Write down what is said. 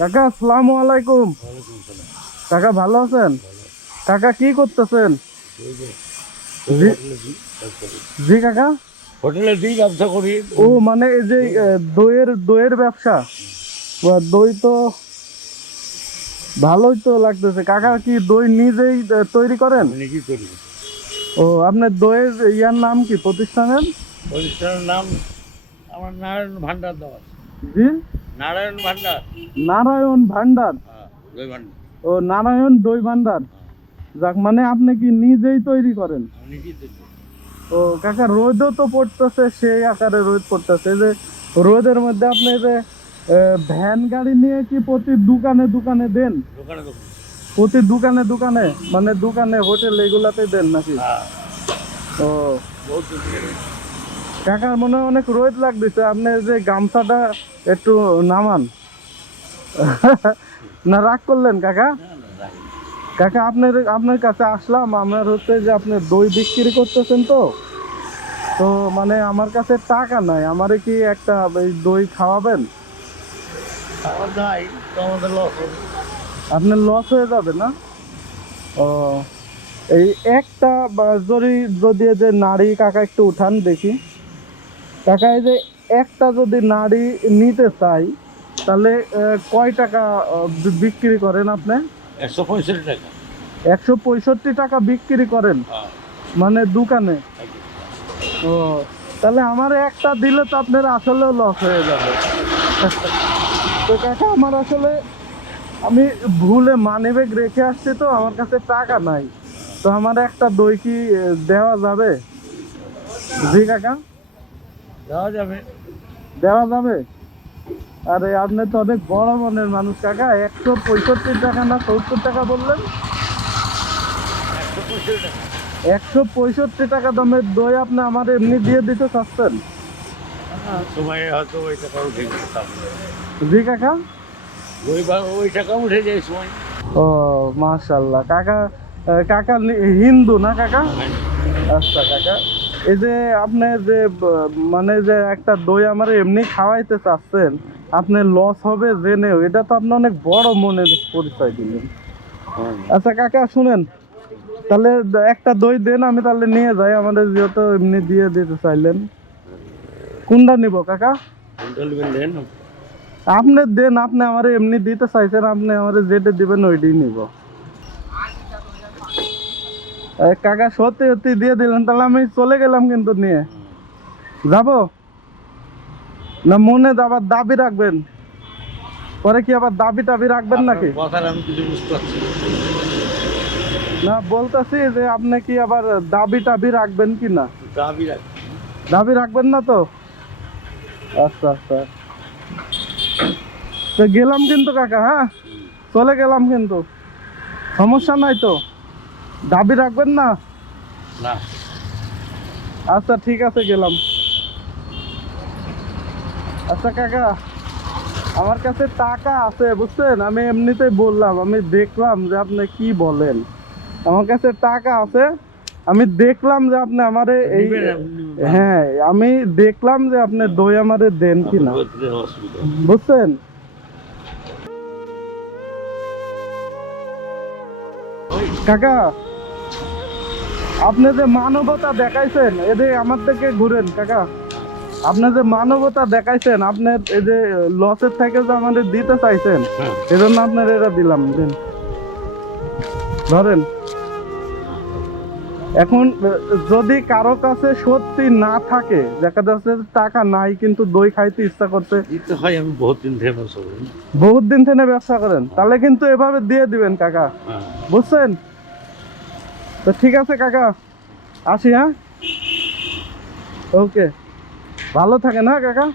কাকা আসসালামু আলাইকুম। কাকা ভালো আছেন? কাকা কি করতেছেন? জি কাকা। হোটেলে দিই ব্যবসা করি। ও মানে এই যে দইয়ের দইয়ের ব্যবসা। দই তো ভালোই তো লাগতেছে। কাকা কি দই নিজেই তৈরি করেন? নিজেই ও আপনার দইয়ের ইয়ার নাম কি? প্রতিষ্ঠানের? প্রতিষ্ঠানের নাম আমার নারায়ণ ভান্ডার দেওয়া জি? নারায়ণ ভান্ডার। নারায়ণ ভান্ডার? হ্যাঁ ভান্ডার। ও নারায়ণ দই ভান্ডার? যাক মানে আপনি কি নিজেই তৈরি করেন। ও কাকা রোদও তো পড়তেছে সেই আকারে রোদ পড়তেছে। যে রোদের মধ্যে আপনি যে ভ্যান গাড়ি নিয়ে কি প্রতি দোকানে দোকানে দেন? প্রতি দোকানে দোকানে? মানে দোকানে হোটেল এগুলাতে দেন নাকি? হ্যাঁ। ও বহুত দূর থেকে এসেছি। কাকার মনে অনেক রোদ লাগতেছে। আপনি যে গামছাটা একটু নামান। না, রাগ করলেন কাকা। কাকা, আপনার আপনার কাছে আসলাম। আমার হচ্ছে যে আপনি দই বিক্রি করতেছেন তো। তো মানে আমার কাছে টাকা নাই। আমারে কি একটা দই খাওয়াবেন? আপনার লস হয়ে যাবে না? ও, এই একটা যদি যদি যে নারী কাকা একটু উঠান দেখি। কাকা এই যে একটা যদি নারী নিতে চাই তাহলে কয় টাকা বিক্রি করেন আপনি? একশো পঁয়ষট্টি টাকা। একশো পঁয়ষট্টি টাকা বিক্রি করেন? হ্যাঁ। মানে দোকানে? ও তাহলে আমার একটা দিলে তো আপনার আসলেও লস হয়ে যাবে। তো কাকা আমার আসলে আমি ভুলে মানিব্যাগ রেখে আসছি তো আমার কাছে টাকা নাই। তো আমার একটা দই কি দেওয়া যাবে? জি কাকা? দেওয়া যাবে। দেওয়া যাবে? আরে আপনি তো অনেক বড় মনের মানুষ কাকা। একশো পঁয়ষট্টি টাকা না সত্তর টাকা বললেন? একশো পঁয়ষট্টি টাকা দামের দই আপনি আমার এমনি দিয়ে দিতে চাচ্ছেন? হ্যাঁ, সময় হয়তো ওই টাকা উঠে জি কাকা? ওই ওই টাকা উঠে যায় সময়। ও মাশাল্লাহ। কাকা কাকা হিন্দু না কাকা? আচ্ছা কাকা। এই যে আপনি যে মানে যে একটা দই আমার এমনি খাওয়াইতে চাচ্ছেন আপনি লস হবে জেনেও এটা তো আপনি অনেক বড় মনের পরিচয় দিলেন। আচ্ছা কাকা শুনেন তাহলে একটা দই দেন আমি তাহলে নিয়ে যাই আমাদের যেহেতু এমনি দিয়ে দিতে চাইলেন। কোনটা নিব কাকা? আপনি দেন আপনি আমার এমনি দিতে চাইছেন আপনি আমার যেটা দিবেন ওইটাই নিব। কাকা সত্যি সত্যি দিয়ে দিলেন তাহলে আমি চলে গেলাম কিন্তু নিয়ে। যাব? না মনে আবার দাবি রাখবেন। পরে কি আবার দাবি টাবি রাখবেন নাকি। না। বলতেছি যে আপনি কি আবার দাবি টাবি রাখবেন কি না? দাবি দাবি রাখবেন না তো? আচ্ছা আচ্ছা। তো গেলাম কিন্তু কাকা হ্যাঁ? চলে গেলাম কিন্তু। সমস্যা নাই তো? দাবি রাখবেন না? না। আচ্ছা ঠিক আছে গেলাম। আচ্ছা কাকা আমার কাছে টাকা আছে বুঝছেন? আমি এমনিতেই বললাম আমি দেখলাম যে আপনি কি বলেন। আমার কাছে টাকা আছে আমি দেখলাম যে আপনি আমারে এই। হ্যাঁ আমি দেখলাম যে আপনি দই আমারে দেন কিনা। বুঝছেন? কাকা আপনি যে মানবতা দেখাইছেন এদের আমার থেকে ঘুরেন কাকা। আপনি যে মানবতা দেখাইছেন আপনার এই যে লসের থেকে যে আমাদের দিতে চাইছেন হ্যাঁ। এজন্য আপনার এটা দিলাম দিন। ধরেন এখন যদি কারও কাছে সত্যি না থাকে দেখা যাচ্ছে টাকা নাই কিন্তু দই খাইতে ইচ্ছা করছে দিতে হয় আমি বহুত দিন থেকে ব্যবসা করি। বহুত দিন থেকে ব্যবসা করেন তাহলে কিন্তু এভাবে দিয়ে দিবেন কাকা। হ্যাঁ। বুঝছেন? তো ঠিক আছে কাকা। আসি হ্যাঁ? ওকে ভালো থাকেন হ্যাঁ কাকা?